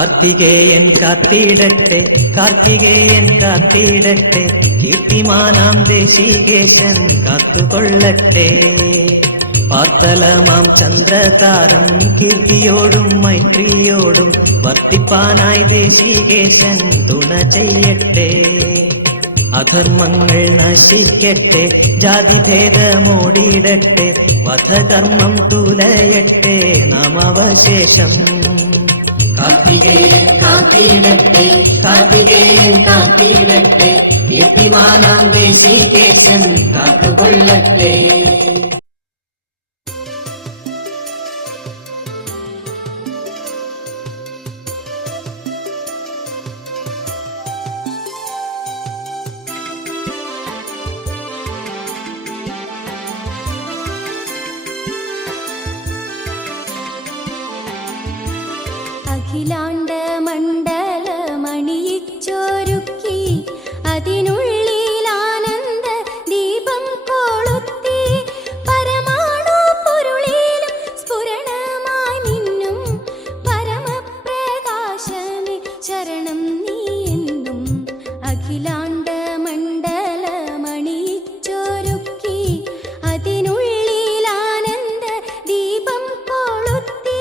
കാർത്തികേയൻ കാത്തിടട്ടെ, കാർത്തികേയൻ കാത്തിടട്ടെ, കീർത്തിമാനാം ദേശികേശൻ കാത്തുകൊള്ളട്ടെ. പാർത്തലമാം ചന്ദ്രതാരം കീർത്തിയോടും മൈത്രിയോടും വർത്തിപ്പാനായി ദേശികേശൻ തുണ ചെയ്യട്ടെ. അധർമ്മങ്ങൾ നശിക്കട്ടെ, ജാതിഭേദമോടിയിടട്ടെ, വധകർമ്മം തുലയട്ടെ നാമവശേഷം. കാർത്തികേയൻ കാത്തിടട്ടെ, കാർത്തികേയൻ കാത്തിടട്ടെ, കീർത്തിമാനാം ദേശികേശൻ കാത്തുകൊള്ളട്ടെ. അഖിലാണ്ട മണ്ഡലമണിയിച്ചൊരുക്കി അതിനുള്ളിൽ ആനന്ദ ദീപം കൊളുത്തി. പരമാണു പൊരുളിലും സ്ഫുരണമായി മിന്നും പരമപ്രകാശമേ ശരണം നീ എന്നും. അഖിലാണ്ട മണ്ഡലമണിയിച്ചൊരുക്കി അതിനുള്ളിൽ ആനന്ദ ദീപം കൊളുത്തി.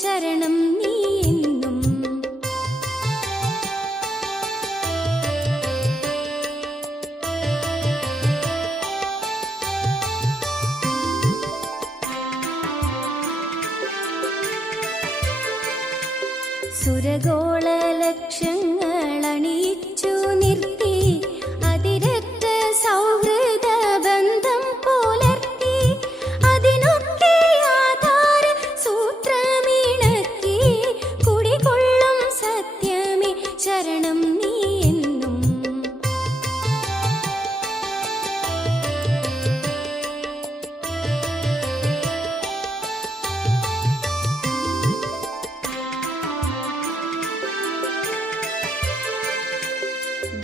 ശരണം നീ എന്നും. സുരഗോള ലക്ഷങ്ങൾ അണിയിച്ചു നിർത്തി അതിരറ്റ സൗഹൃദ ബന്ധം പുലർത്തി. അതിനൊക്കെ ആധാര സൂത്രമിണക്കി കുടികൊള്ളും സത്യമേ ശരണം നീ എന്നും.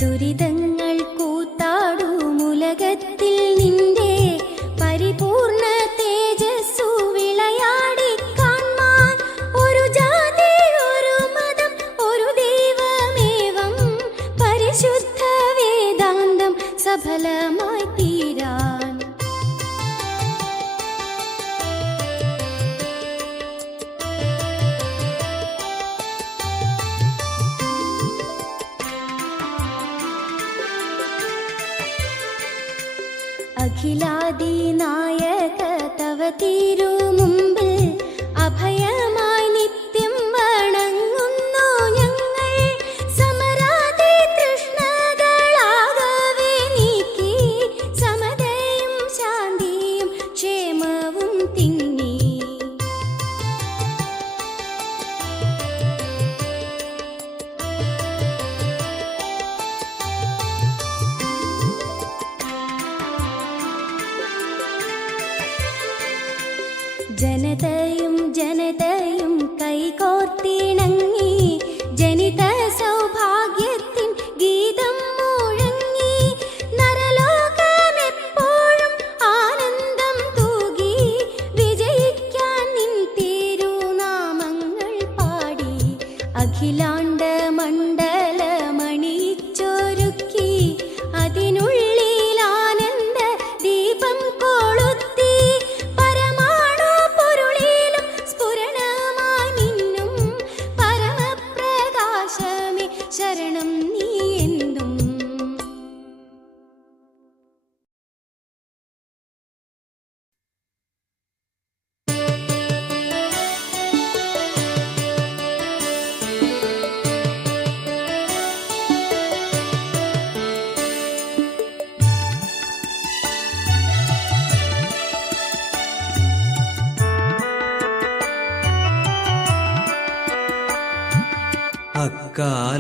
ദുരിതങ്ങൾ കൂത്താടുമുലകത്തിൽ നിന്റെ പരിപൂർണ തേജസ്സു വിളയാടി കാൺമാൻ. ഒരു ജാതി ഒരു മതം ഒരു ദൈവമേവം പരിശുദ്ധ വേദാന്തം സഫലമായി തീരാൻ. അഖിലാദിനായക തവ തിരുമുമ്പിൽ അഭയമായി നിത്യം വണങ്ങുന്നു ഞങ്ങൾ. സമരാതി തൃഷ്ണകളാകവേ നീക്കി സമതയും ശാന്തിയും ക്ഷേമവും തിങ്ങി. ജനതയും ജനതയും കൈകോർത്തിണങ്ങി ജനിത സൗഭാഗ്യത്തിൻ ഗീതം മുഴങ്ങി. നരലോകമെപ്പോഴും ആനന്ദം തൂകി വിജയിക്കാൻ നിൻ തിരുനാമങ്ങൾ പാടി. അഖിലാണ്ട മണ്ഡലമണിയിച്ചൊരുക്കി അതിനുള്ളിൽ ആനന്ദ ദീപം കൊളുത്തി. ശരണം നീ എന്നും.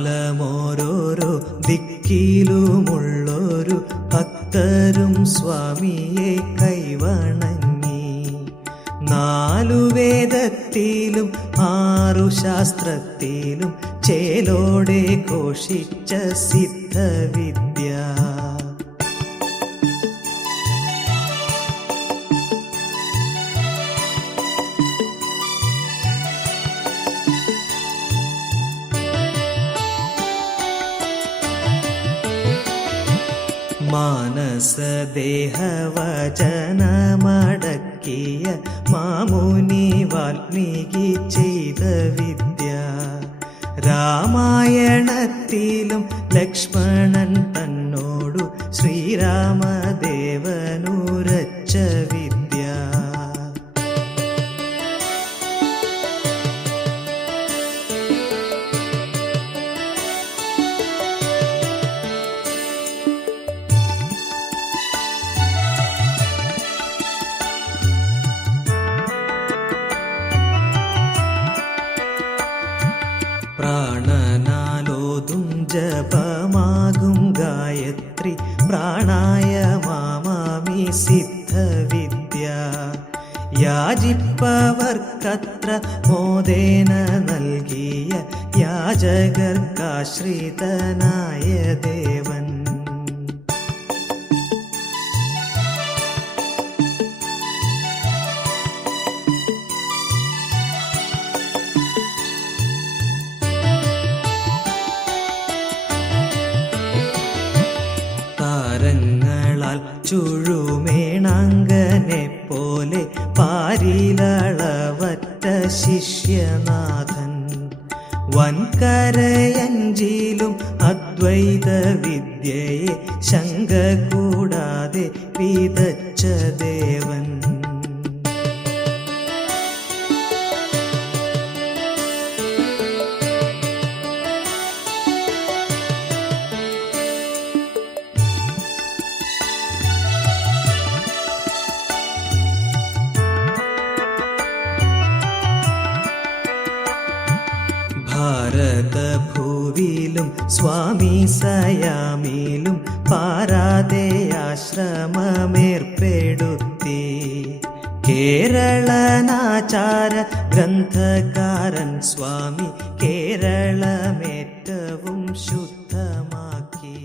അക്കാലമോരോരോ ദിക്കിലുമുള്ളൊരു ഭക്തരും സ്വാമിയെ കൈവണങ്ങി. 4 വേദത്തിലും 6 ശാസ്ത്രത്തിലും ചേലോടെ ഘോഷിച്ച സിദ്ധവിദ്യ. മാനസദേഹവചനമടക്കിയ മാമുനി വാൽമീകി ചെയ്ത വിദ്യ രാമായണത്തിലും ലക്ഷ്മണൻ തന്നോടു ശ്രീരാമദേവനുരച്ച വിദ്യ. പ്രാണനാലോതും ജപമാകും ഗായത്രി പ്രാണായമാമി സിദ്ധവിദ്യ യാചിപ്പവർക്കത്ര മോദേന നൽകിയ യാചകർക്കാശ്രിതനായ ദേവൻ. താരങ്ങളാൽ ചുഴുമേണാങ്കനെ പോലെ പാരിലളവറ്റ ശിഷ്യനാഥൻ വൻകരയഞ്ചിലും അദ്വൈത വിദ്യയെ ശങ്ക കൂടാതെ വിതച്ച ദേവൻ. ഭാരതഭൂവിലും സ്വാമി സയാമിലും പാരാതെ ആശ്രമമേർപ്പെടുത്തി കേരളനാചാര ഗ്രന്ഥകാരൻ സ്വാമി കേരളമേറ്റവും ശുദ്ധമാക്കി.